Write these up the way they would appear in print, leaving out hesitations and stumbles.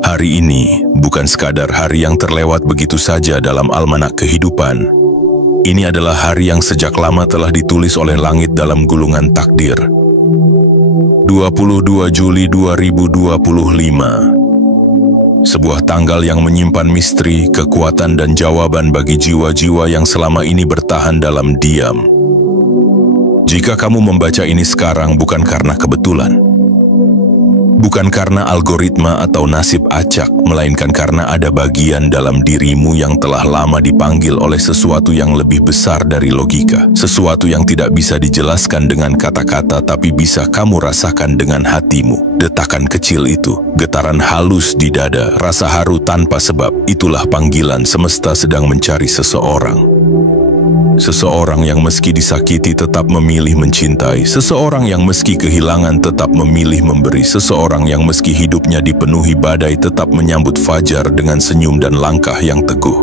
Hari ini bukan sekadar hari yang terlewat begitu saja dalam almanak kehidupan. Ini adalah hari yang sejak lama telah ditulis oleh langit dalam gulungan takdir. 22 Juli 2025. Sebuah tanggal yang menyimpan misteri, kekuatan dan jawaban bagi jiwa-jiwa yang selama ini bertahan dalam diam. Jika kamu membaca ini sekarang bukan karena kebetulan, bukan karena algoritma atau nasib acak, melainkan karena ada bagian dalam dirimu yang telah lama dipanggil oleh sesuatu yang lebih besar dari logika. Sesuatu yang tidak bisa dijelaskan dengan kata-kata tapi bisa kamu rasakan dengan hatimu. Detakan kecil itu, getaran halus di dada, rasa haru tanpa sebab. Itulah panggilan semesta sedang mencari seseorang. Seseorang yang meski disakiti tetap memilih mencintai, seseorang yang meski kehilangan tetap memilih memberi, seseorang yang meski hidupnya dipenuhi badai tetap menyambut fajar dengan senyum dan langkah yang teguh.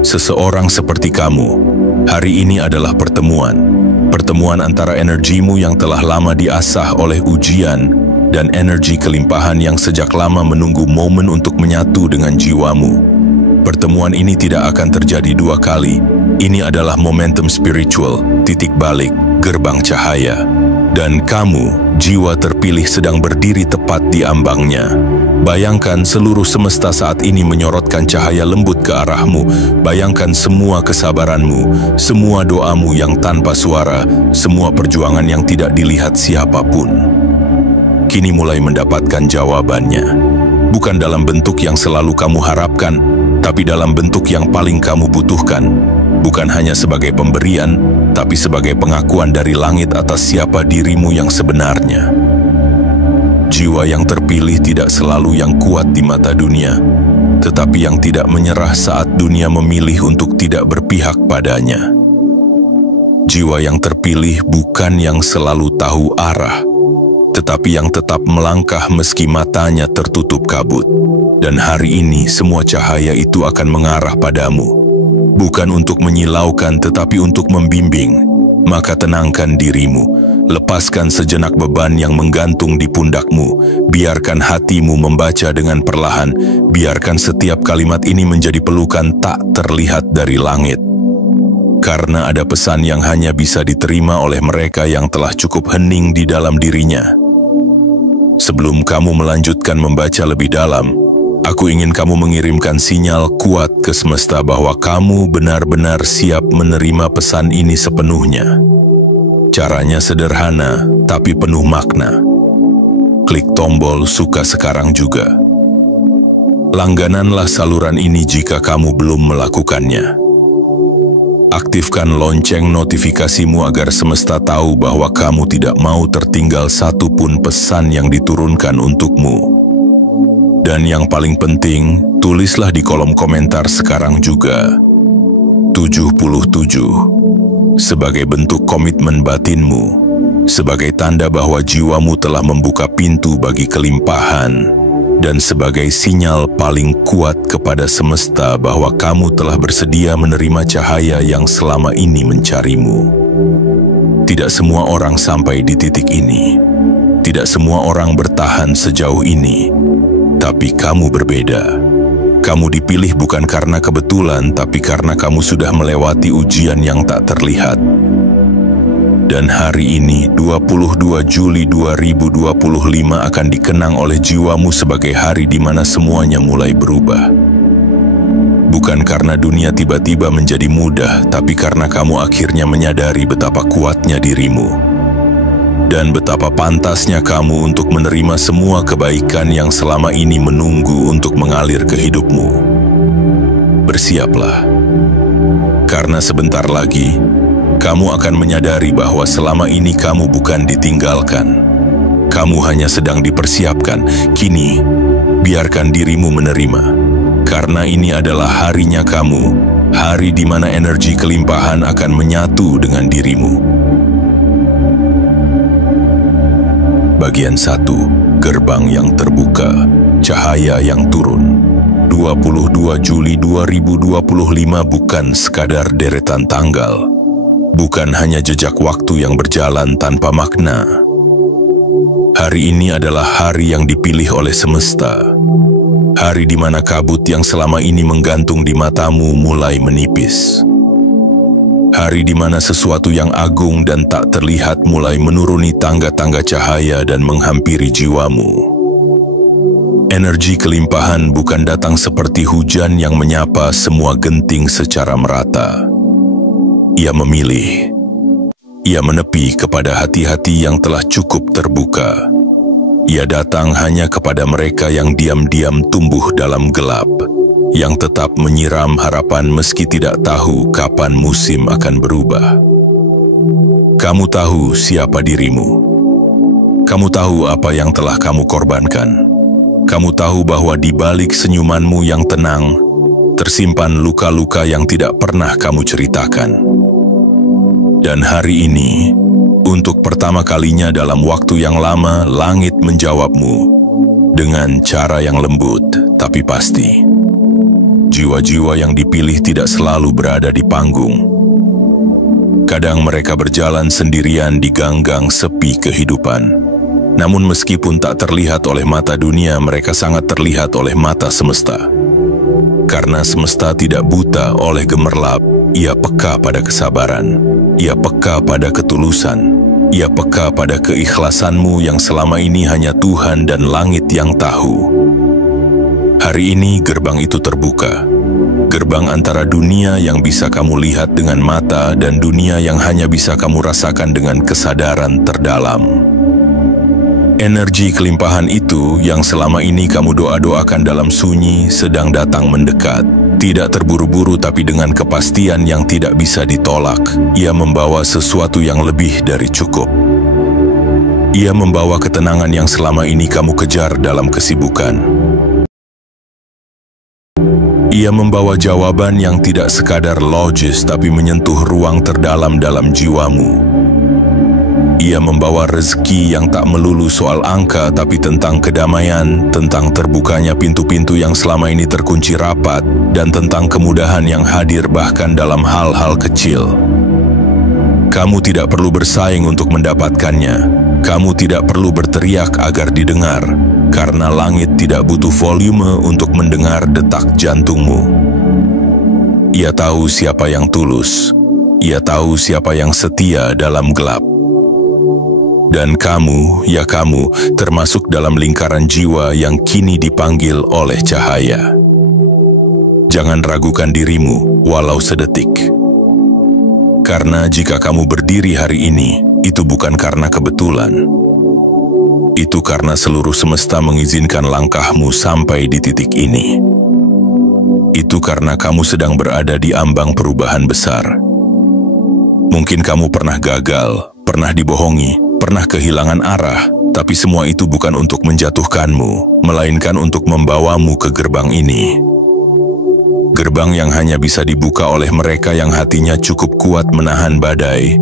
Seseorang seperti kamu, hari ini adalah pertemuan antara energimu yang telah lama diasah oleh ujian dan energi kelimpahan yang sejak lama menunggu momen untuk menyatu dengan jiwamu. Pertemuan ini tidak akan terjadi dua kali. Ini adalah momentum spiritual, titik balik, gerbang cahaya. Dan kamu, jiwa terpilih sedang berdiri tepat di ambangnya. Bayangkan seluruh semesta saat ini menyorotkan cahaya lembut ke arahmu. Bayangkan semua kesabaranmu, semua doamu yang tanpa suara, semua perjuangan yang tidak dilihat siapapun. Kini mulai mendapatkan jawabannya. Bukan dalam bentuk yang selalu kamu harapkan, tapi dalam bentuk yang paling kamu butuhkan. Bukan hanya sebagai pemberian, tapi sebagai pengakuan dari langit atas siapa dirimu yang sebenarnya. Jiwa yang terpilih tidak selalu yang kuat di mata dunia, tetapi yang tidak menyerah saat dunia memilih untuk tidak berpihak padanya. Jiwa yang terpilih bukan yang selalu tahu arah, tetapi yang tetap melangkah meski matanya tertutup kabut. Dan hari ini semua cahaya itu akan mengarah padamu. Bukan untuk menyilaukan tetapi untuk membimbing. Maka tenangkan dirimu, lepaskan sejenak beban yang menggantung di pundakmu, biarkan hatimu membaca dengan perlahan, biarkan setiap kalimat ini menjadi pelukan tak terlihat dari langit. Karena ada pesan yang hanya bisa diterima oleh mereka yang telah cukup hening di dalam dirinya. Sebelum kamu melanjutkan membaca lebih dalam, aku ingin kamu mengirimkan sinyal kuat ke semesta bahwa kamu benar-benar siap menerima pesan ini sepenuhnya. Caranya sederhana, tapi penuh makna. Klik tombol suka sekarang juga. Langgananlah saluran ini jika kamu belum melakukannya. Aktifkan lonceng notifikasimu agar semesta tahu bahwa kamu tidak mau tertinggal satupun pesan yang diturunkan untukmu. Dan yang paling penting, tulislah di kolom komentar sekarang juga. 77. Sebagai bentuk komitmen batinmu, sebagai tanda bahwa jiwamu telah membuka pintu bagi kelimpahan, dan sebagai sinyal paling kuat kepada semesta bahwa kamu telah bersedia menerima cahaya yang selama ini mencarimu. Tidak semua orang sampai di titik ini. Tidak semua orang bertahan sejauh ini. Tapi kamu berbeda. Kamu dipilih bukan karena kebetulan, tapi karena kamu sudah melewati ujian yang tak terlihat. Dan hari ini, 22 Juli 2025 akan dikenang oleh jiwamu sebagai hari di mana semuanya mulai berubah. Bukan karena dunia tiba-tiba menjadi mudah, tapi karena kamu akhirnya menyadari betapa kuatnya dirimu. Dan betapa pantasnya kamu untuk menerima semua kebaikan yang selama ini menunggu untuk mengalir ke hidupmu. Bersiaplah, karena sebentar lagi, kamu akan menyadari bahwa selama ini kamu bukan ditinggalkan. Kamu hanya sedang dipersiapkan. Kini, biarkan dirimu menerima. Karena ini adalah harinya kamu, hari di mana energi kelimpahan akan menyatu dengan dirimu. Bagian 1, gerbang yang terbuka, cahaya yang turun. 22 Juli 2025 bukan sekadar deretan tanggal. Bukan hanya jejak waktu yang berjalan tanpa makna. Hari ini adalah hari yang dipilih oleh semesta. Hari di mana kabut yang selama ini menggantung di matamu mulai menipis. Hari di mana sesuatu yang agung dan tak terlihat mulai menuruni tangga-tangga cahaya dan menghampiri jiwamu. Energi kelimpahan bukan datang seperti hujan yang menyapa semua genting secara merata. Ia memilih. Ia menepi kepada hati-hati yang telah cukup terbuka. Ia datang hanya kepada mereka yang diam-diam tumbuh dalam gelap, yang tetap menyiram harapan meski tidak tahu kapan musim akan berubah. Kamu tahu siapa dirimu. Kamu tahu apa yang telah kamu korbankan. Kamu tahu bahwa di balik senyumanmu yang tenang, tersimpan luka-luka yang tidak pernah kamu ceritakan. Dan hari ini, untuk pertama kalinya dalam waktu yang lama, langit menjawabmu dengan cara yang lembut tapi pasti. Jiwa-jiwa yang dipilih tidak selalu berada di panggung. Kadang mereka berjalan sendirian di ganggang sepi kehidupan. Namun meskipun tak terlihat oleh mata dunia, mereka sangat terlihat oleh mata semesta. Karena semesta tidak buta oleh gemerlap, ia peka pada kesabaran. Ia peka pada ketulusan. Ia peka pada keikhlasanmu yang selama ini hanya Tuhan dan langit yang tahu. Hari ini gerbang itu terbuka. Gerbang antara dunia yang bisa kamu lihat dengan mata dan dunia yang hanya bisa kamu rasakan dengan kesadaran terdalam. Energi kelimpahan itu yang selama ini kamu doa-doakan dalam sunyi sedang datang mendekat. Tidak terburu-buru tapi dengan kepastian yang tidak bisa ditolak. Ia membawa sesuatu yang lebih dari cukup. Ia membawa ketenangan yang selama ini kamu kejar dalam kesibukan. Ia membawa jawaban yang tidak sekadar logis tapi menyentuh ruang terdalam dalam jiwamu. Ia membawa rezeki yang tak melulu soal angka tapi tentang kedamaian, tentang terbukanya pintu-pintu yang selama ini terkunci rapat, dan tentang kemudahan yang hadir bahkan dalam hal-hal kecil. Kamu tidak perlu bersaing untuk mendapatkannya. Kamu tidak perlu berteriak agar didengar, karena langit tidak butuh volume untuk mendengar detak jantungmu. Ia tahu siapa yang tulus. Ia tahu siapa yang setia dalam gelap. Dan kamu, ya kamu, termasuk dalam lingkaran jiwa yang kini dipanggil oleh cahaya. Jangan ragukan dirimu, walau sedetik. Karena jika kamu berdiri hari ini, itu bukan karena kebetulan. Itu karena seluruh semesta mengizinkan langkahmu sampai di titik ini. Itu karena kamu sedang berada di ambang perubahan besar. Mungkin kamu pernah gagal, pernah dibohongi, pernah kehilangan arah, tapi semua itu bukan untuk menjatuhkanmu, melainkan untuk membawamu ke gerbang ini. Gerbang yang hanya bisa dibuka oleh mereka yang hatinya cukup kuat menahan badai,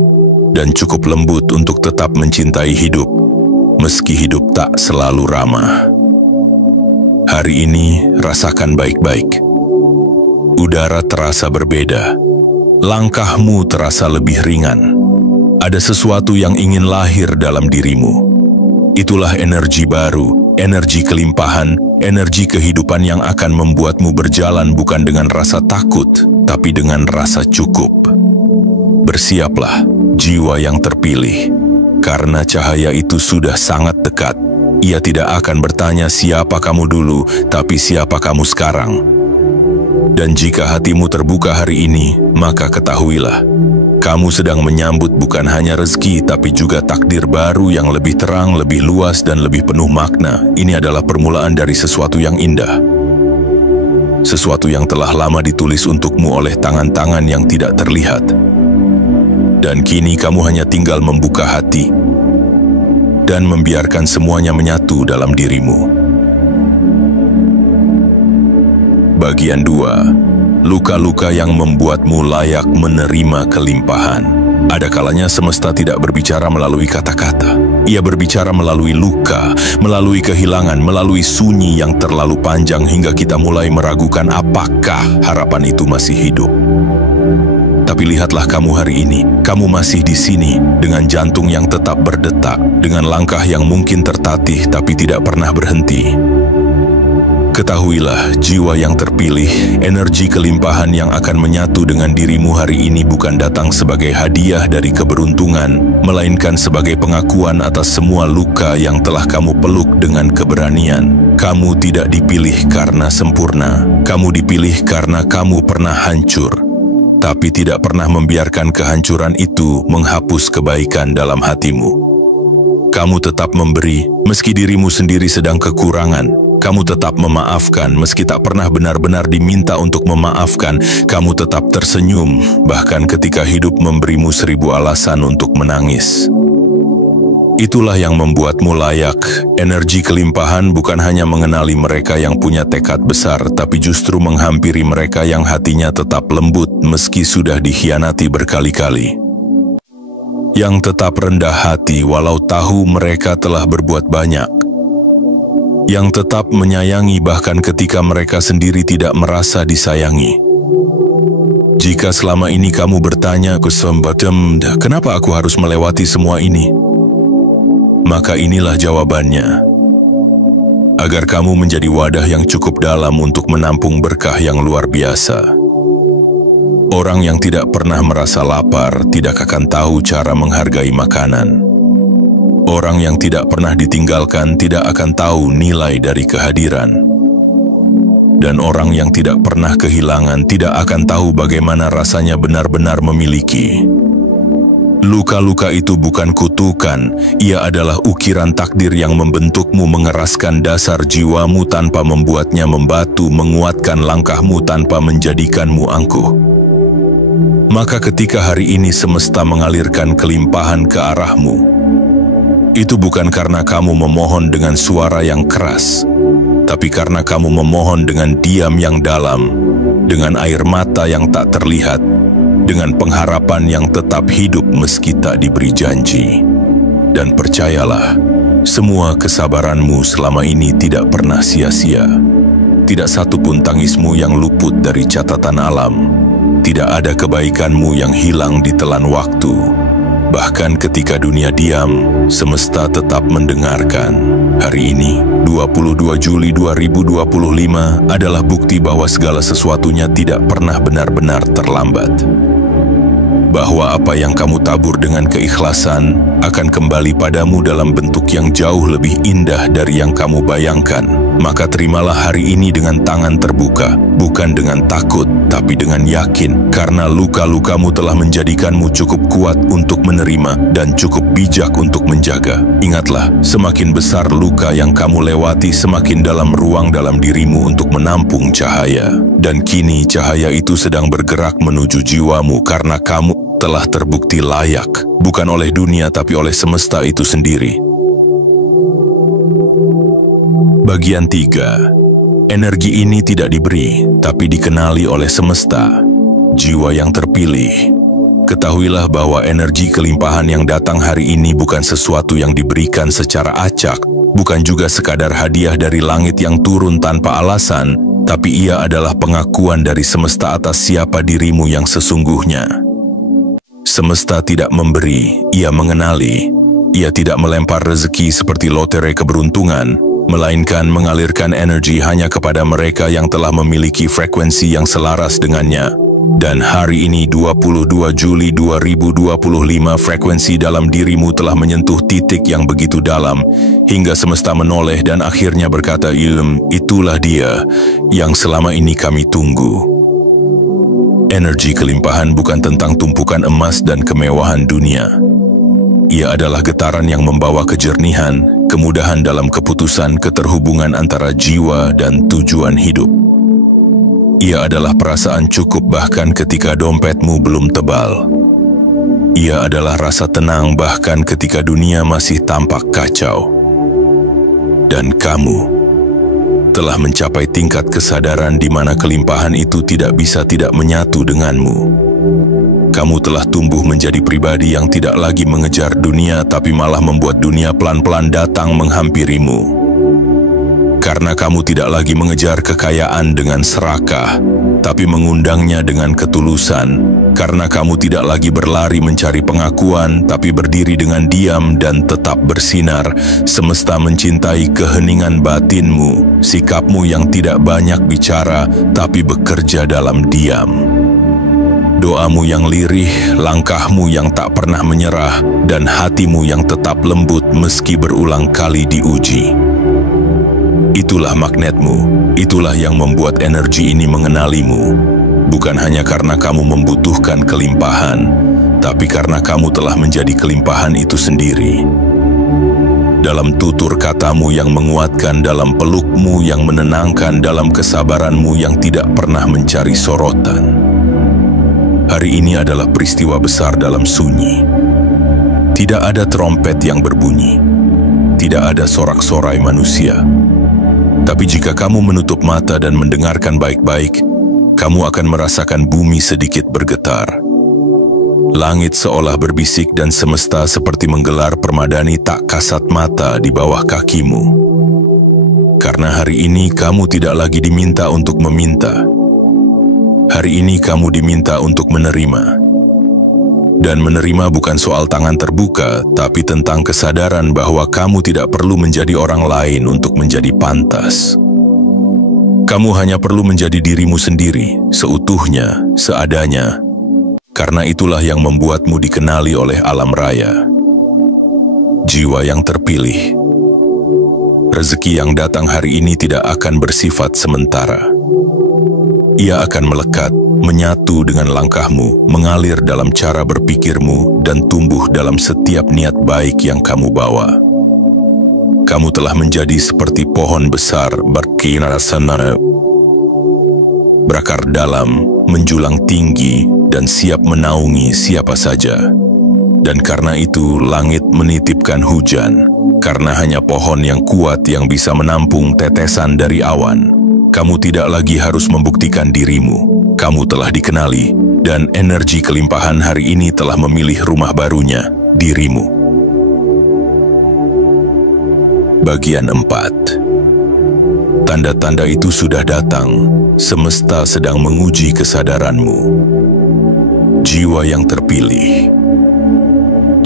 dan cukup lembut untuk tetap mencintai hidup, meski hidup tak selalu ramah. Hari ini, rasakan baik-baik. Udara terasa berbeda. Langkahmu terasa lebih ringan. Ada sesuatu yang ingin lahir dalam dirimu. Itulah energi baru, energi kelimpahan, energi kehidupan yang akan membuatmu berjalan bukan dengan rasa takut, tapi dengan rasa cukup. Bersiaplah, jiwa yang terpilih, karena cahaya itu sudah sangat dekat. Ia tidak akan bertanya siapa kamu dulu, tapi siapa kamu sekarang. Dan jika hatimu terbuka hari ini, maka ketahuilah, kamu sedang menyambut bukan hanya rezeki, tapi juga takdir baru yang lebih terang, lebih luas, dan lebih penuh makna. Ini adalah permulaan dari sesuatu yang indah. Sesuatu yang telah lama ditulis untukmu oleh tangan-tangan yang tidak terlihat. Dan kini kamu hanya tinggal membuka hati dan membiarkan semuanya menyatu dalam dirimu. Bagian 2. Luka-luka yang membuatmu layak menerima kelimpahan. Ada kalanya semesta tidak berbicara melalui kata-kata. Ia berbicara melalui luka, melalui kehilangan, melalui sunyi yang terlalu panjang hingga kita mulai meragukan apakah harapan itu masih hidup. Tapi lihatlah kamu hari ini, kamu masih di sini, dengan jantung yang tetap berdetak, dengan langkah yang mungkin tertatih tapi tidak pernah berhenti. Ketahuilah, jiwa yang terpilih, energi kelimpahan yang akan menyatu dengan dirimu hari ini bukan datang sebagai hadiah dari keberuntungan, melainkan sebagai pengakuan atas semua luka yang telah kamu peluk dengan keberanian. Kamu tidak dipilih karena sempurna, kamu dipilih karena kamu pernah hancur, tapi tidak pernah membiarkan kehancuran itu menghapus kebaikan dalam hatimu. Kamu tetap memberi, meski dirimu sendiri sedang kekurangan. Kamu tetap memaafkan, meski tak pernah benar-benar diminta untuk memaafkan. Kamu tetap tersenyum, bahkan ketika hidup memberimu 1000 alasan untuk menangis. Itulah yang membuatmu layak. Energi kelimpahan bukan hanya mengenali mereka yang punya tekad besar, tapi justru menghampiri mereka yang hatinya tetap lembut meski sudah dikhianati berkali-kali. Yang tetap rendah hati walau tahu mereka telah berbuat banyak. Yang tetap menyayangi bahkan ketika mereka sendiri tidak merasa disayangi. Jika selama ini kamu bertanya, kenapa aku harus melewati semua ini? Maka inilah jawabannya. Agar kamu menjadi wadah yang cukup dalam untuk menampung berkah yang luar biasa. Orang yang tidak pernah merasa lapar tidak akan tahu cara menghargai makanan. Orang yang tidak pernah ditinggalkan tidak akan tahu nilai dari kehadiran. Dan orang yang tidak pernah kehilangan tidak akan tahu bagaimana rasanya benar-benar memiliki. Luka-luka itu bukan kutukan, ia adalah ukiran takdir yang membentukmu, mengeraskan dasar jiwamu tanpa membuatnya membatu, menguatkan langkahmu tanpa menjadikanmu angkuh. Maka ketika hari ini semesta mengalirkan kelimpahan ke arahmu, itu bukan karena kamu memohon dengan suara yang keras, tapi karena kamu memohon dengan diam yang dalam, dengan air mata yang tak terlihat, dengan pengharapan yang tetap hidup meski tak diberi janji. Dan percayalah, semua kesabaranmu selama ini tidak pernah sia-sia. Tidak satu pun tangismu yang luput dari catatan alam. Tidak ada kebaikanmu yang hilang ditelan waktu. Bahkan ketika dunia diam, semesta tetap mendengarkan. Hari ini, 22 Juli 2025 adalah bukti bahwa segala sesuatunya tidak pernah benar-benar terlambat. Bahwa apa yang kamu tabur dengan keikhlasan akan kembali padamu dalam bentuk yang jauh lebih indah dari yang kamu bayangkan. Maka terimalah hari ini dengan tangan terbuka, bukan dengan takut, tapi dengan yakin, karena luka-lukamu telah menjadikanmu cukup kuat untuk menerima dan cukup bijak untuk menjaga. Ingatlah, semakin besar luka yang kamu lewati, semakin dalam ruang dalam dirimu untuk menampung cahaya. Dan kini cahaya itu sedang bergerak menuju jiwamu karena kamu telah terbukti layak, bukan oleh dunia tapi oleh semesta itu sendiri. Bagian 3. Energi ini tidak diberi, tapi dikenali oleh semesta. Jiwa yang terpilih. Ketahuilah bahwa energi kelimpahan yang datang hari ini bukan sesuatu yang diberikan secara acak, bukan juga sekadar hadiah dari langit yang turun tanpa alasan, tapi ia adalah pengakuan dari semesta atas siapa dirimu yang sesungguhnya. Semesta tidak memberi, ia mengenali. Ia tidak melempar rezeki seperti lotre keberuntungan, melainkan mengalirkan energi hanya kepada mereka yang telah memiliki frekuensi yang selaras dengannya. Dan hari ini 22 Juli 2025 frekuensi dalam dirimu telah menyentuh titik yang begitu dalam, hingga semesta menoleh dan akhirnya berkata, itulah dia yang selama ini kami tunggu. Energi kelimpahan bukan tentang tumpukan emas dan kemewahan dunia. Ia adalah getaran yang membawa kejernihan, kemudahan dalam keputusan, keterhubungan antara jiwa dan tujuan hidup. Ia adalah perasaan cukup bahkan ketika dompetmu belum tebal. Ia adalah rasa tenang bahkan ketika dunia masih tampak kacau. Dan kamu telah mencapai tingkat kesadaran di mana kelimpahan itu tidak bisa tidak menyatu denganmu. Kamu telah tumbuh menjadi pribadi yang tidak lagi mengejar dunia, tapi malah membuat dunia pelan-pelan datang menghampirimu. Karena kamu tidak lagi mengejar kekayaan dengan serakah, tapi mengundangnya dengan ketulusan. Karena kamu tidak lagi berlari mencari pengakuan, tapi berdiri dengan diam dan tetap bersinar. Semesta mencintai keheningan batinmu, sikapmu yang tidak banyak bicara, tapi bekerja dalam diam. Doamu yang lirih, langkahmu yang tak pernah menyerah, dan hatimu yang tetap lembut meski berulang kali diuji. Itulah magnetmu, itulah yang membuat energi ini mengenalimu. Bukan hanya karena kamu membutuhkan kelimpahan, tapi karena kamu telah menjadi kelimpahan itu sendiri. Dalam tutur katamu yang menguatkan, dalam pelukmu yang menenangkan, dalam kesabaranmu yang tidak pernah mencari sorotan. Hari ini adalah peristiwa besar dalam sunyi. Tidak ada trompet yang berbunyi. Tidak ada sorak-sorai manusia. Tapi jika kamu menutup mata dan mendengarkan baik-baik, kamu akan merasakan bumi sedikit bergetar. Langit seolah berbisik dan semesta seperti menggelar permadani tak kasat mata di bawah kakimu. Karena hari ini kamu tidak lagi diminta untuk meminta. Hari ini kamu diminta untuk menerima. Dan menerima bukan soal tangan terbuka, tapi tentang kesadaran bahwa kamu tidak perlu menjadi orang lain untuk menjadi pantas. Kamu hanya perlu menjadi dirimu sendiri, seutuhnya, seadanya. Karena itulah yang membuatmu dikenali oleh alam raya. Jiwa yang terpilih. Rezeki yang datang hari ini tidak akan bersifat sementara. Ia akan melekat, menyatu dengan langkahmu, mengalir dalam cara berpikirmu, dan tumbuh dalam setiap niat baik yang kamu bawa. Kamu telah menjadi seperti pohon besar berakar dalam, menjulang tinggi, dan siap menaungi siapa saja. Dan karena itu langit menitipkan hujan, karena hanya pohon yang kuat yang bisa menampung tetesan dari awan. Kamu tidak lagi harus membuktikan dirimu. Kamu telah dikenali, dan energi kelimpahan hari ini telah memilih rumah barunya, dirimu. Bagian 4. Tanda-tanda itu sudah datang. Semesta sedang menguji kesadaranmu. Jiwa yang terpilih.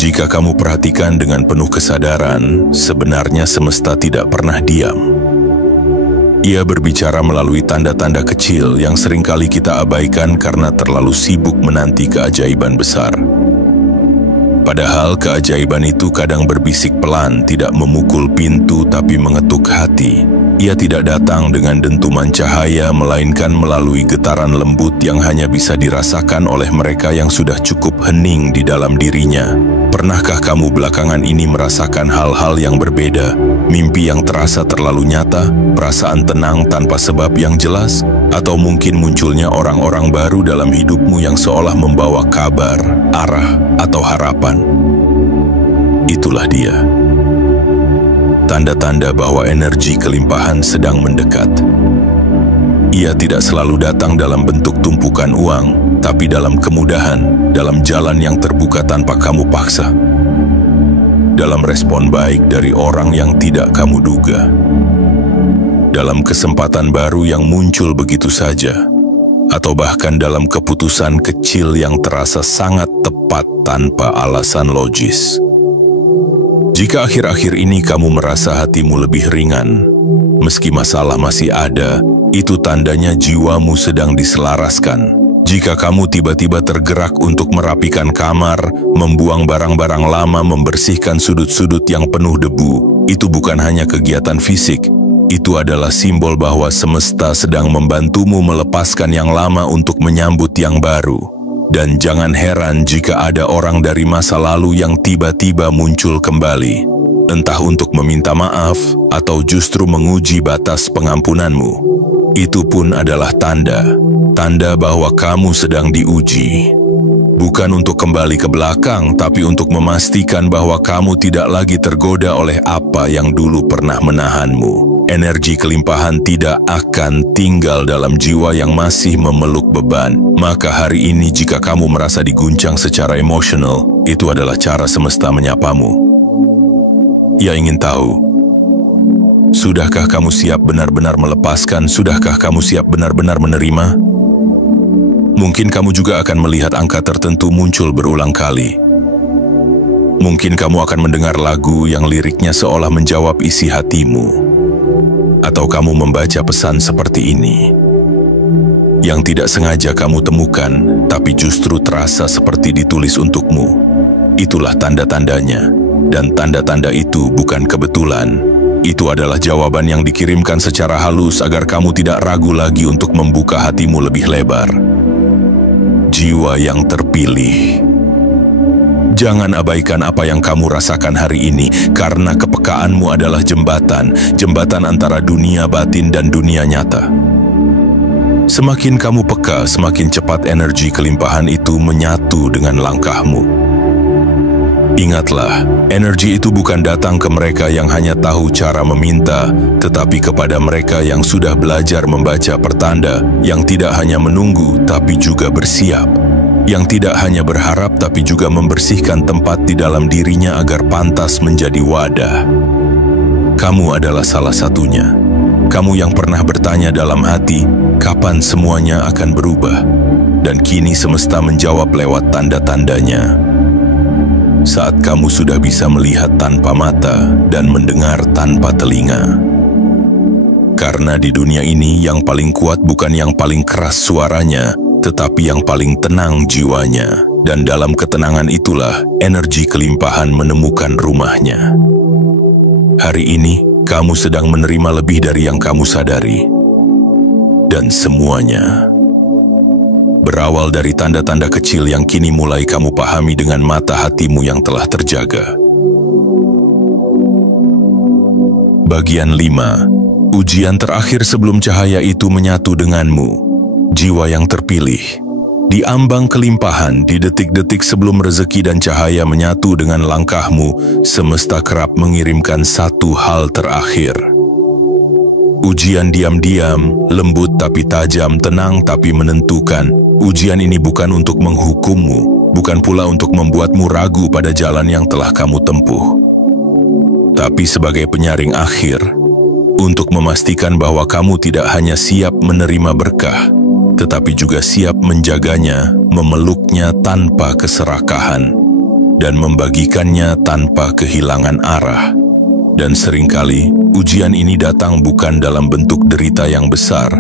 Jika kamu perhatikan dengan penuh kesadaran, sebenarnya semesta tidak pernah diam. Ia berbicara melalui tanda-tanda kecil yang seringkali kita abaikan karena terlalu sibuk menanti keajaiban besar. Padahal keajaiban itu kadang berbisik pelan, tidak memukul pintu tapi mengetuk hati. Ia tidak datang dengan dentuman cahaya, melainkan melalui getaran lembut yang hanya bisa dirasakan oleh mereka yang sudah cukup hening di dalam dirinya. Pernahkah kamu belakangan ini merasakan hal-hal yang berbeda? Mimpi yang terasa terlalu nyata, perasaan tenang tanpa sebab yang jelas, atau mungkin munculnya orang-orang baru dalam hidupmu yang seolah membawa kabar, arah, atau harapan? Itulah dia. Tanda-tanda bahwa energi kelimpahan sedang mendekat. Ia tidak selalu datang dalam bentuk tumpukan uang, tapi dalam kemudahan, dalam jalan yang terbuka tanpa kamu paksa. Dalam respon baik dari orang yang tidak kamu duga. Dalam kesempatan baru yang muncul begitu saja, atau bahkan dalam keputusan kecil yang terasa sangat tepat tanpa alasan logis. Jika akhir-akhir ini kamu merasa hatimu lebih ringan, meski masalah masih ada, itu tandanya jiwamu sedang diselaraskan. Jika kamu tiba-tiba tergerak untuk merapikan kamar, membuang barang-barang lama, membersihkan sudut-sudut yang penuh debu, itu bukan hanya kegiatan fisik. Itu adalah simbol bahwa semesta sedang membantumu melepaskan yang lama untuk menyambut yang baru. Dan jangan heran jika ada orang dari masa lalu yang tiba-tiba muncul kembali, entah untuk meminta maaf atau justru menguji batas pengampunanmu. Itu pun adalah tanda bahwa kamu sedang diuji. Bukan untuk kembali ke belakang, tapi untuk memastikan bahwa kamu tidak lagi tergoda oleh apa yang dulu pernah menahanmu. Energi kelimpahan tidak akan tinggal dalam jiwa yang masih memeluk beban. Maka hari ini jika kamu merasa diguncang secara emosional, itu adalah cara semesta menyapamu. Ia ingin tahu, sudahkah kamu siap benar-benar melepaskan? Sudahkah kamu siap benar-benar menerima? Mungkin kamu juga akan melihat angka tertentu muncul berulang kali. Mungkin kamu akan mendengar lagu yang liriknya seolah menjawab isi hatimu. Atau kamu membaca pesan seperti ini, yang tidak sengaja kamu temukan, tapi justru terasa seperti ditulis untukmu. Itulah tanda-tandanya, dan tanda-tanda itu bukan kebetulan. Itu adalah jawaban yang dikirimkan secara halus agar kamu tidak ragu lagi untuk membuka hatimu lebih lebar. Jiwa yang terpilih. Jangan abaikan apa yang kamu rasakan hari ini, karena kepekaanmu adalah jembatan antara dunia batin dan dunia nyata. Semakin kamu peka, semakin cepat energi kelimpahan itu menyatu dengan langkahmu. Ingatlah, energi itu bukan datang ke mereka yang hanya tahu cara meminta, tetapi kepada mereka yang sudah belajar membaca pertanda, yang tidak hanya menunggu, tapi juga bersiap. Yang tidak hanya berharap, tapi juga membersihkan tempat di dalam dirinya agar pantas menjadi wadah. Kamu adalah salah satunya. Kamu yang pernah bertanya dalam hati, kapan semuanya akan berubah? Dan kini semesta menjawab lewat tanda-tandanya. Saat kamu sudah bisa melihat tanpa mata dan mendengar tanpa telinga. Karena di dunia ini yang paling kuat bukan yang paling keras suaranya, tetapi yang paling tenang jiwanya. Dan dalam ketenangan itulah energi kelimpahan menemukan rumahnya. Hari ini, kamu sedang menerima lebih dari yang kamu sadari. Dan semuanya berawal dari tanda-tanda kecil yang kini mulai kamu pahami dengan mata hatimu yang telah terjaga. Bagian 5. Ujian terakhir sebelum cahaya itu menyatu denganmu. Jiwa yang terpilih. Di ambang kelimpahan, di detik-detik sebelum rezeki dan cahaya menyatu dengan langkahmu, semesta kerap mengirimkan satu hal terakhir. Ujian diam-diam, lembut tapi tajam, tenang tapi menentukan. Ujian ini bukan untuk menghukummu, bukan pula untuk membuatmu ragu pada jalan yang telah kamu tempuh. Tapi sebagai penyaring akhir, untuk memastikan bahwa kamu tidak hanya siap menerima berkah, tetapi juga siap menjaganya, memeluknya tanpa keserakahan, dan membagikannya tanpa kehilangan arah. Dan seringkali, ujian ini datang bukan dalam bentuk derita yang besar,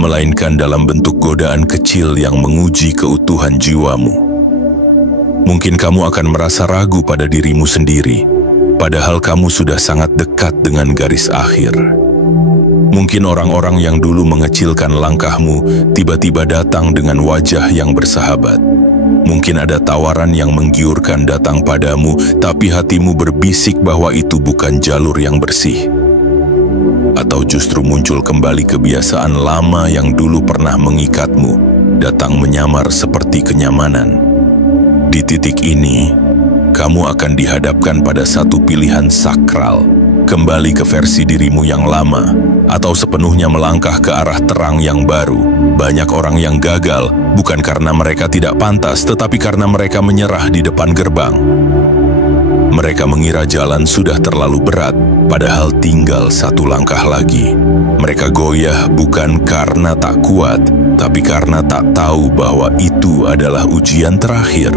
melainkan dalam bentuk godaan kecil yang menguji keutuhan jiwamu. Mungkin kamu akan merasa ragu pada dirimu sendiri, padahal kamu sudah sangat dekat dengan garis akhir. Mungkin orang-orang yang dulu mengecilkan langkahmu tiba-tiba datang dengan wajah yang bersahabat. Mungkin ada tawaran yang menggiurkan datang padamu, tapi hatimu berbisik bahwa itu bukan jalur yang bersih. Atau justru muncul kembali kebiasaan lama yang dulu pernah mengikatmu, datang menyamar seperti kenyamanan. Di titik ini, kamu akan dihadapkan pada satu pilihan sakral, kembali ke versi dirimu yang lama, atau sepenuhnya melangkah ke arah terang yang baru. Banyak orang yang gagal, bukan karena mereka tidak pantas, tetapi karena mereka menyerah di depan gerbang. Mereka mengira jalan sudah terlalu berat, padahal tinggal satu langkah lagi. Mereka goyah bukan karena tak kuat, tapi karena tak tahu bahwa itu adalah ujian terakhir.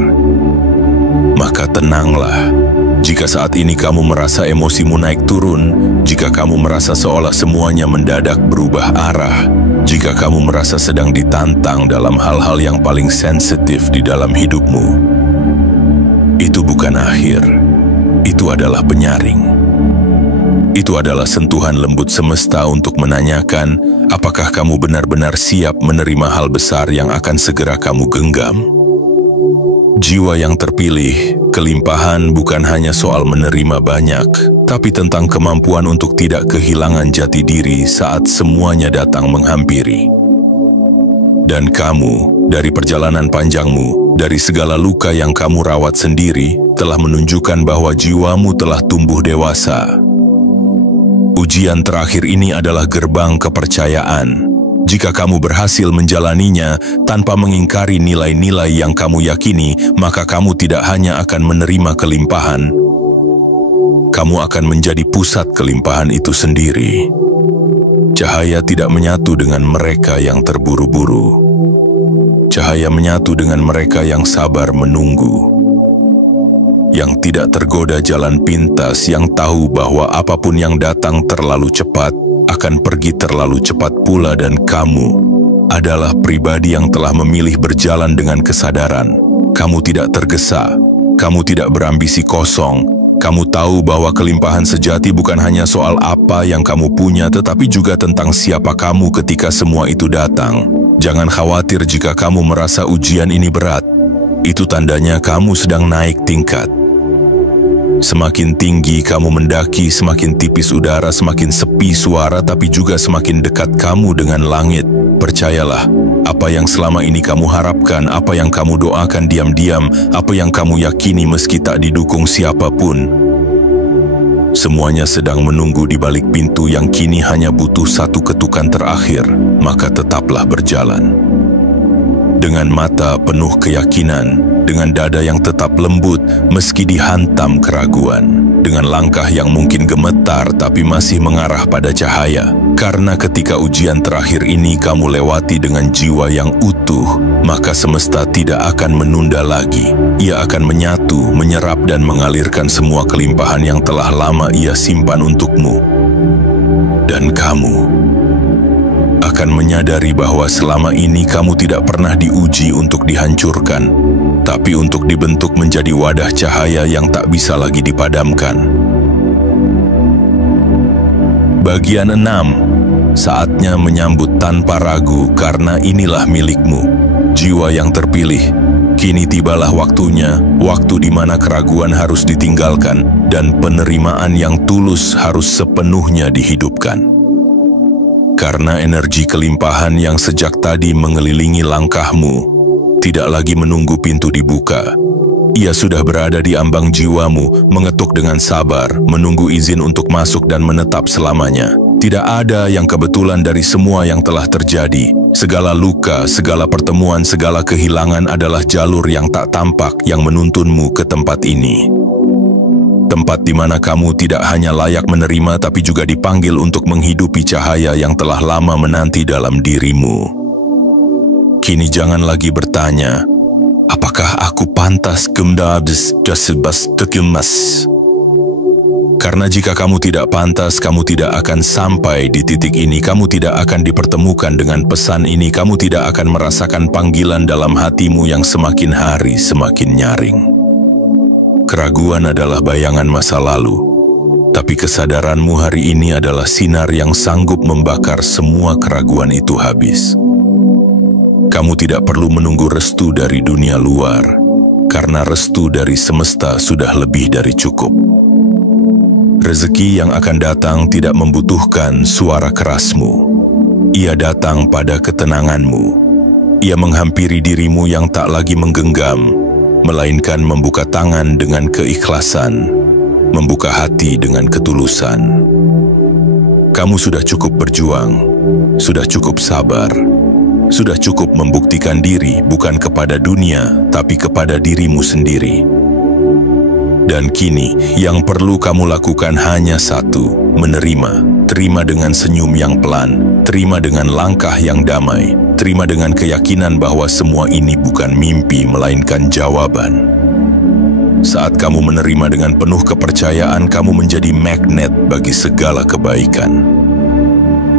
Maka tenanglah. Jika saat ini kamu merasa emosimu naik turun, jika kamu merasa seolah semuanya mendadak berubah arah, jika kamu merasa sedang ditantang dalam hal-hal yang paling sensitif di dalam hidupmu, itu bukan akhir. Itu adalah penyaring. Itu adalah sentuhan lembut semesta untuk menanyakan, apakah kamu benar-benar siap menerima hal besar yang akan segera kamu genggam? Jiwa yang terpilih, kelimpahan bukan hanya soal menerima banyak, tapi tentang kemampuan untuk tidak kehilangan jati diri saat semuanya datang menghampiri. Dan kamu, dari perjalanan panjangmu, dari segala luka yang kamu rawat sendiri, telah menunjukkan bahwa jiwamu telah tumbuh dewasa. Ujian terakhir ini adalah gerbang kepercayaan. Jika kamu berhasil menjalaninya tanpa mengingkari nilai-nilai yang kamu yakini, maka kamu tidak hanya akan menerima kelimpahan, kamu akan menjadi pusat kelimpahan itu sendiri. Cahaya tidak menyatu dengan mereka yang terburu-buru. cahaya menyatu dengan mereka yang sabar menunggu, yang tidak tergoda jalan pintas, yang tahu bahwa apapun yang datang terlalu cepat akan pergi terlalu cepat pula, dan kamu adalah pribadi yang telah memilih berjalan dengan kesadaran. Kamu tidak tergesa, kamu tidak berambisi kosong. Kamu tahu bahwa kelimpahan sejati bukan hanya soal apa yang kamu punya, tetapi juga tentang siapa kamu ketika semua itu datang. Jangan khawatir jika kamu merasa ujian ini berat. Itu tandanya kamu sedang naik tingkat. Semakin tinggi kamu mendaki, semakin tipis udara, semakin sepi suara, tapi juga semakin dekat kamu dengan langit. Percayalah, apa yang selama ini kamu harapkan, apa yang kamu doakan diam-diam, apa yang kamu yakini meski tak didukung siapapun, semuanya sedang menunggu di balik pintu yang kini hanya butuh satu ketukan terakhir. Maka tetaplah berjalan. Dengan mata penuh keyakinan, dengan dada yang tetap lembut meski dihantam keraguan, dengan langkah yang mungkin gemetar tapi masih mengarah pada cahaya. Karena ketika ujian terakhir ini kamu lewati dengan jiwa yang utuh, maka semesta tidak akan menunda lagi. Ia akan menyatu, menyerap dan mengalirkan semua kelimpahan yang telah lama ia simpan untukmu. Dan kamu akan menyadari bahwa selama ini kamu tidak pernah diuji untuk dihancurkan, tapi untuk dibentuk menjadi wadah cahaya yang tak bisa lagi dipadamkan. Bagian 6. Saatnya menyambut tanpa ragu, karena inilah milikmu, jiwa yang terpilih. Kini tibalah waktunya, waktu di mana keraguan harus ditinggalkan dan penerimaan yang tulus harus sepenuhnya dihidupkan. Karena energi kelimpahan yang sejak tadi mengelilingi langkahmu tidak lagi menunggu pintu dibuka. Ia sudah berada di ambang jiwamu, mengetuk dengan sabar, menunggu izin untuk masuk dan menetap selamanya. Tidak ada yang kebetulan dari semua yang telah terjadi. Segala luka, segala pertemuan, segala kehilangan adalah jalur yang tak tampak yang menuntunmu ke tempat ini. Tempat di mana kamu tidak hanya layak menerima tapi juga dipanggil untuk menghidupi cahaya yang telah lama menanti dalam dirimu. Kini jangan lagi bertanya, apakah aku pantas kemas? Karena jika kamu tidak pantas, kamu tidak akan sampai di titik ini, kamu tidak akan dipertemukan dengan pesan ini, kamu tidak akan merasakan panggilan dalam hatimu yang semakin hari semakin nyaring. Keraguan adalah bayangan masa lalu, tapi kesadaranmu hari ini adalah sinar yang sanggup membakar semua keraguan itu habis. Kamu tidak perlu menunggu restu dari dunia luar, karena restu dari semesta sudah lebih dari cukup. Rezeki yang akan datang tidak membutuhkan suara kerasmu. Ia datang pada ketenanganmu. Ia menghampiri dirimu yang tak lagi menggenggam, melainkan membuka tangan dengan keikhlasan, membuka hati dengan ketulusan. Kamu sudah cukup berjuang, sudah cukup sabar, sudah cukup membuktikan diri bukan kepada dunia, tapi kepada dirimu sendiri. Dan kini, yang perlu kamu lakukan hanya satu, menerima. Terima dengan senyum yang pelan, terima dengan langkah yang damai, terima dengan keyakinan bahwa semua ini bukan mimpi, melainkan jawaban. Saat kamu menerima dengan penuh kepercayaan, kamu menjadi magnet bagi segala kebaikan.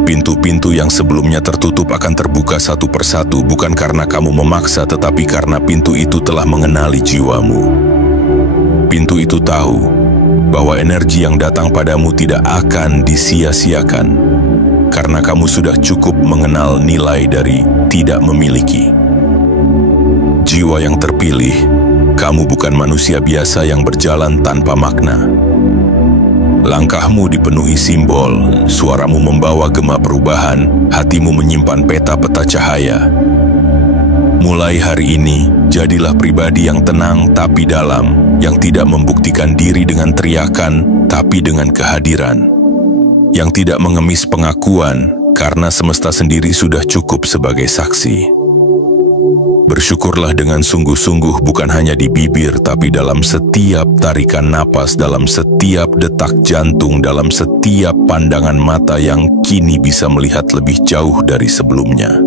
Pintu-pintu yang sebelumnya tertutup akan terbuka satu persatu, bukan karena kamu memaksa, tetapi karena pintu itu telah mengenali jiwamu. Pintu itu tahu bahwa energi yang datang padamu tidak akan disia-siakan, karena kamu sudah cukup mengenal nilai dari tidak memiliki. Jiwa yang terpilih, kamu bukan manusia biasa yang berjalan tanpa makna. Langkahmu dipenuhi simbol, suaramu membawa gema perubahan, hatimu menyimpan peta-peta cahaya. Mulai hari ini, jadilah pribadi yang tenang tapi dalam, yang tidak membuktikan diri dengan teriakan, tapi dengan kehadiran. Yang tidak mengemis pengakuan, karena semesta sendiri sudah cukup sebagai saksi. Bersyukurlah dengan sungguh-sungguh, bukan hanya di bibir, tapi dalam setiap tarikan napas, dalam setiap detak jantung, dalam setiap pandangan mata yang kini bisa melihat lebih jauh dari sebelumnya.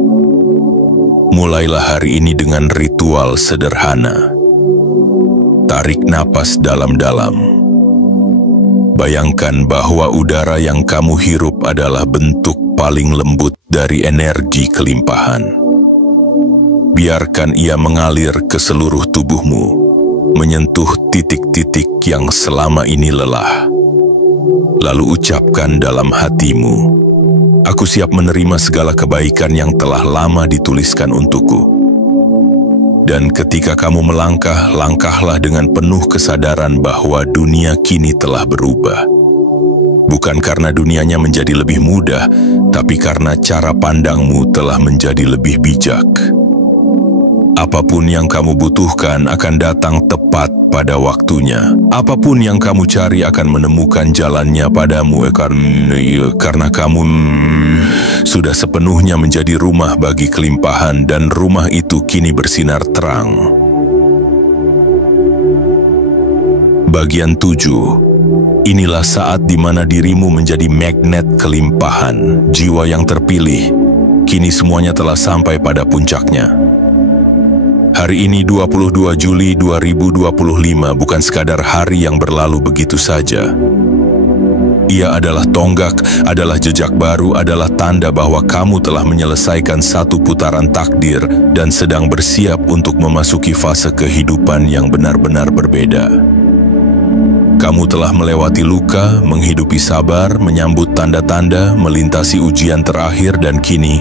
Mulailah hari ini dengan ritual sederhana. Tarik napas dalam-dalam. Bayangkan bahwa udara yang kamu hirup adalah bentuk paling lembut dari energi kelimpahan. Biarkan ia mengalir ke seluruh tubuhmu, menyentuh titik-titik yang selama ini lelah. Lalu ucapkan dalam hatimu, "Aku siap menerima segala kebaikan yang telah lama dituliskan untukku." Dan ketika kamu melangkah, langkahlah dengan penuh kesadaran bahwa dunia kini telah berubah. Bukan karena dunianya menjadi lebih mudah, tapi karena cara pandangmu telah menjadi lebih bijak. Apapun yang kamu butuhkan akan datang tepat pada waktunya. Apapun yang kamu cari akan menemukan jalannya padamu, karena kamu sudah sepenuhnya menjadi rumah bagi kelimpahan, dan rumah itu kini bersinar terang. Bagian 7. Inilah saat di mana dirimu menjadi magnet kelimpahan, jiwa yang terpilih. Kini semuanya telah sampai pada puncaknya. Hari ini 22 Juli 2025 bukan sekadar hari yang berlalu begitu saja. Ia adalah tonggak, adalah jejak baru, adalah tanda bahwa kamu telah menyelesaikan satu putaran takdir dan sedang bersiap untuk memasuki fase kehidupan yang benar-benar berbeda. Kamu telah melewati luka, menghidupi sabar, menyambut tanda-tanda, melintasi ujian terakhir, dan kini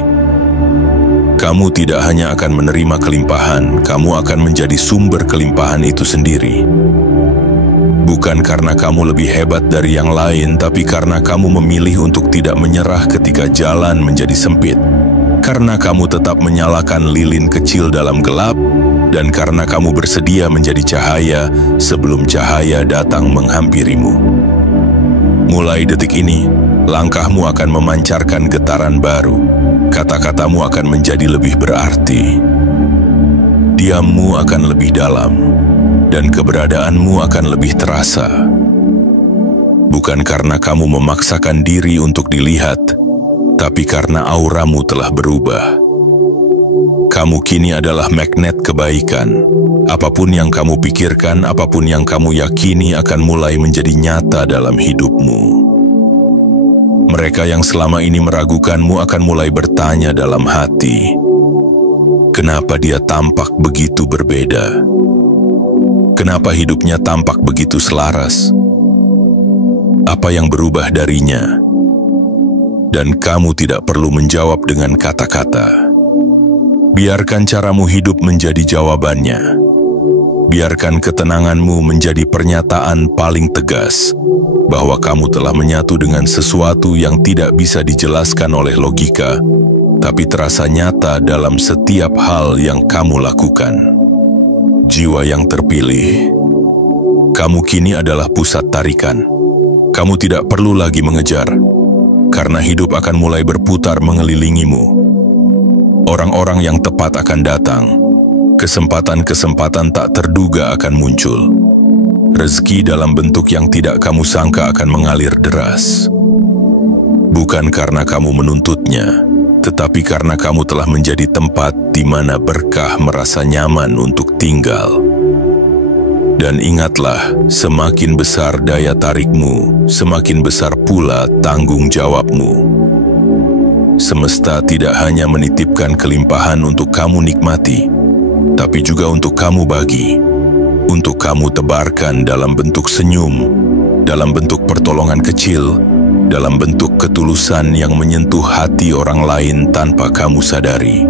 kamu tidak hanya akan menerima kelimpahan, kamu akan menjadi sumber kelimpahan itu sendiri. Bukan karena kamu lebih hebat dari yang lain, tapi karena kamu memilih untuk tidak menyerah ketika jalan menjadi sempit. Karena kamu tetap menyalakan lilin kecil dalam gelap, dan karena kamu bersedia menjadi cahaya sebelum cahaya datang menghampirimu. Mulai detik ini, langkahmu akan memancarkan getaran baru. Kata-katamu akan menjadi lebih berarti. Diammu akan lebih dalam, dan keberadaanmu akan lebih terasa. Bukan karena kamu memaksakan diri untuk dilihat, tapi karena auramu telah berubah. Kamu kini adalah magnet kebaikan. Apapun yang kamu pikirkan, apapun yang kamu yakini akan mulai menjadi nyata dalam hidupmu. Mereka yang selama ini meragukanmu akan mulai bertanya dalam hati, kenapa dia tampak begitu berbeda? Kenapa hidupnya tampak begitu selaras? Apa yang berubah darinya? Dan kamu tidak perlu menjawab dengan kata-kata. Biarkan caramu hidup menjadi jawabannya. Biarkan ketenanganmu menjadi pernyataan paling tegas bahwa kamu telah menyatu dengan sesuatu yang tidak bisa dijelaskan oleh logika, tapi terasa nyata dalam setiap hal yang kamu lakukan. Jiwa yang terpilih, kamu kini adalah pusat tarikan. Kamu tidak perlu lagi mengejar, karena hidup akan mulai berputar mengelilingimu. Orang-orang yang tepat akan datang. Kesempatan-kesempatan tak terduga akan muncul. Rezeki dalam bentuk yang tidak kamu sangka akan mengalir deras. Bukan karena kamu menuntutnya, tetapi karena kamu telah menjadi tempat di mana berkah merasa nyaman untuk tinggal. Dan ingatlah, semakin besar daya tarikmu, semakin besar pula tanggung jawabmu. Semesta tidak hanya menitipkan kelimpahan untuk kamu nikmati, tapi juga untuk kamu bagi. Untuk kamu tebarkan dalam bentuk senyum, dalam bentuk pertolongan kecil, dalam bentuk ketulusan yang menyentuh hati orang lain tanpa kamu sadari.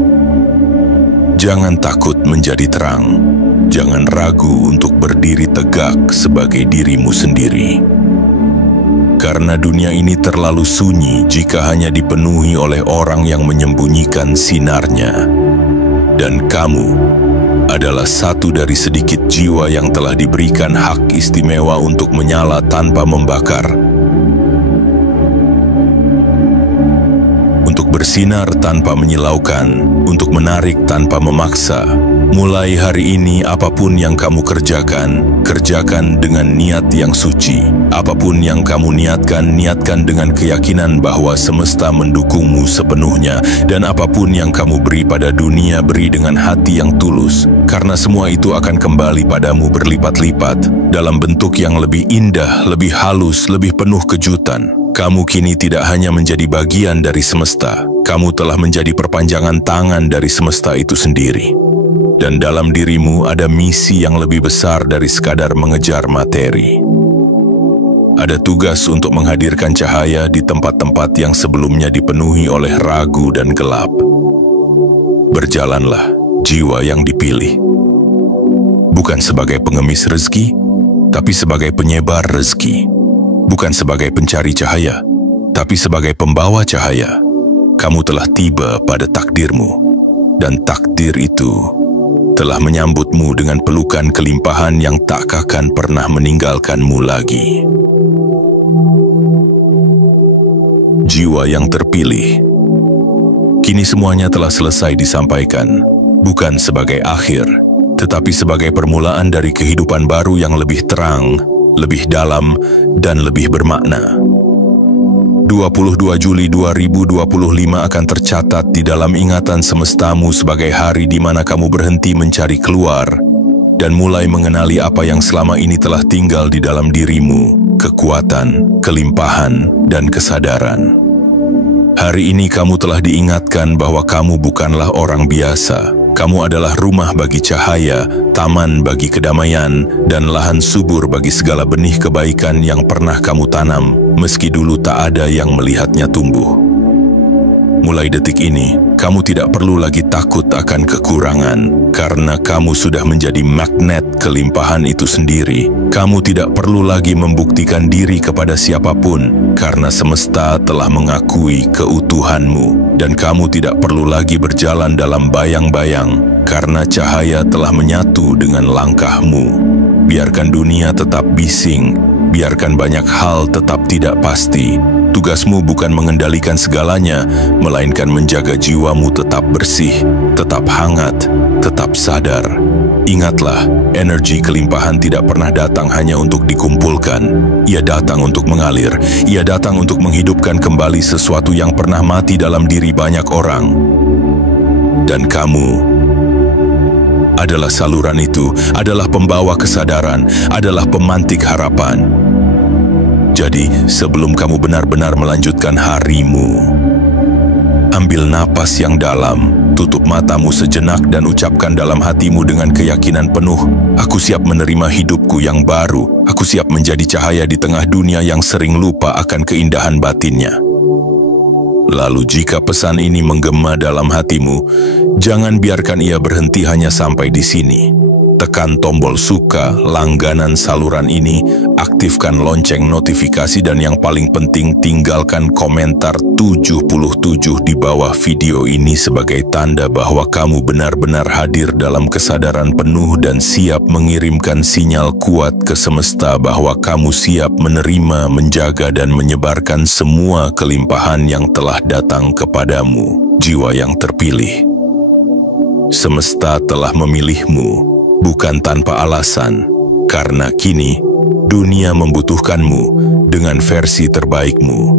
Jangan takut menjadi terang, jangan ragu untuk berdiri tegak sebagai dirimu sendiri. Karena dunia ini terlalu sunyi jika hanya dipenuhi oleh orang yang menyembunyikan sinarnya. Dan kamu adalah satu dari sedikit jiwa yang telah diberikan hak istimewa untuk menyala tanpa membakar, untuk bersinar tanpa menyilaukan, untuk menarik tanpa memaksa, Mulai hari ini, apapun yang kamu kerjakan, kerjakan dengan niat yang suci. Apapun yang kamu niatkan, niatkan dengan keyakinan bahwa semesta mendukungmu sepenuhnya. Dan apapun yang kamu beri pada dunia, beri dengan hati yang tulus. Karena semua itu akan kembali padamu berlipat-lipat, dalam bentuk yang lebih indah, lebih halus, lebih penuh kejutan. Kamu kini tidak hanya menjadi bagian dari semesta, kamu telah menjadi perpanjangan tangan dari semesta itu sendiri. Dan dalam dirimu ada misi yang lebih besar dari sekadar mengejar materi. Ada tugas untuk menghadirkan cahaya di tempat-tempat yang sebelumnya dipenuhi oleh ragu dan gelap. Berjalanlah, jiwa yang dipilih. Bukan sebagai pengemis rezeki, tapi sebagai penyebar rezeki. Bukan sebagai pencari cahaya, tapi sebagai pembawa cahaya. Kamu telah tiba pada takdirmu, dan takdir itu telah menyambutmu dengan pelukan kelimpahan yang tak akan pernah meninggalkanmu lagi. Jiwa yang terpilih, kini semuanya telah selesai disampaikan, bukan sebagai akhir, tetapi sebagai permulaan dari kehidupan baru yang lebih terang, lebih dalam, dan lebih bermakna. 22 Juli 2025 akan tercatat di dalam ingatan semestamu sebagai hari di mana kamu berhenti mencari keluar dan mulai mengenali apa yang selama ini telah tinggal di dalam dirimu, kekuatan, kelimpahan, dan kesadaran. Hari ini kamu telah diingatkan bahwa kamu bukanlah orang biasa. Kamu adalah rumah bagi cahaya, taman bagi kedamaian, dan lahan subur bagi segala benih kebaikan yang pernah kamu tanam, meski dulu tak ada yang melihatnya tumbuh. Mulai detik ini, kamu tidak perlu lagi takut akan kekurangan, karena kamu sudah menjadi magnet kelimpahan itu sendiri. Kamu tidak perlu lagi membuktikan diri kepada siapapun, karena semesta telah mengakui keutuhanmu. Dan kamu tidak perlu lagi berjalan dalam bayang-bayang, karena cahaya telah menyatu dengan langkahmu. Biarkan dunia tetap bising, biarkan banyak hal tetap tidak pasti. Tugasmu bukan mengendalikan segalanya, melainkan menjaga jiwamu tetap bersih, tetap hangat, tetap sadar. Ingatlah, energi kelimpahan tidak pernah datang hanya untuk dikumpulkan. Ia datang untuk mengalir, ia datang untuk menghidupkan kembali sesuatu yang pernah mati dalam diri banyak orang. Dan kamu adalah saluran itu, adalah pembawa kesadaran, adalah pemantik harapan. Jadi, sebelum kamu benar-benar melanjutkan harimu, ambil napas yang dalam, tutup matamu sejenak dan ucapkan dalam hatimu dengan keyakinan penuh, aku siap menerima hidupku yang baru, aku siap menjadi cahaya di tengah dunia yang sering lupa akan keindahan batinnya. Lalu jika pesan ini menggema dalam hatimu, jangan biarkan ia berhenti hanya sampai di sini. Tekan tombol suka, langganan saluran ini, aktifkan lonceng notifikasi, dan yang paling penting tinggalkan komentar 77 di bawah video ini sebagai tanda bahwa kamu benar-benar hadir dalam kesadaran penuh dan siap mengirimkan sinyal kuat ke semesta bahwa kamu siap menerima, menjaga, dan menyebarkan semua kelimpahan yang telah datang kepadamu. Jiwa yang terpilih, semesta telah memilihmu. Bukan tanpa alasan, karena kini dunia membutuhkanmu dengan versi terbaikmu.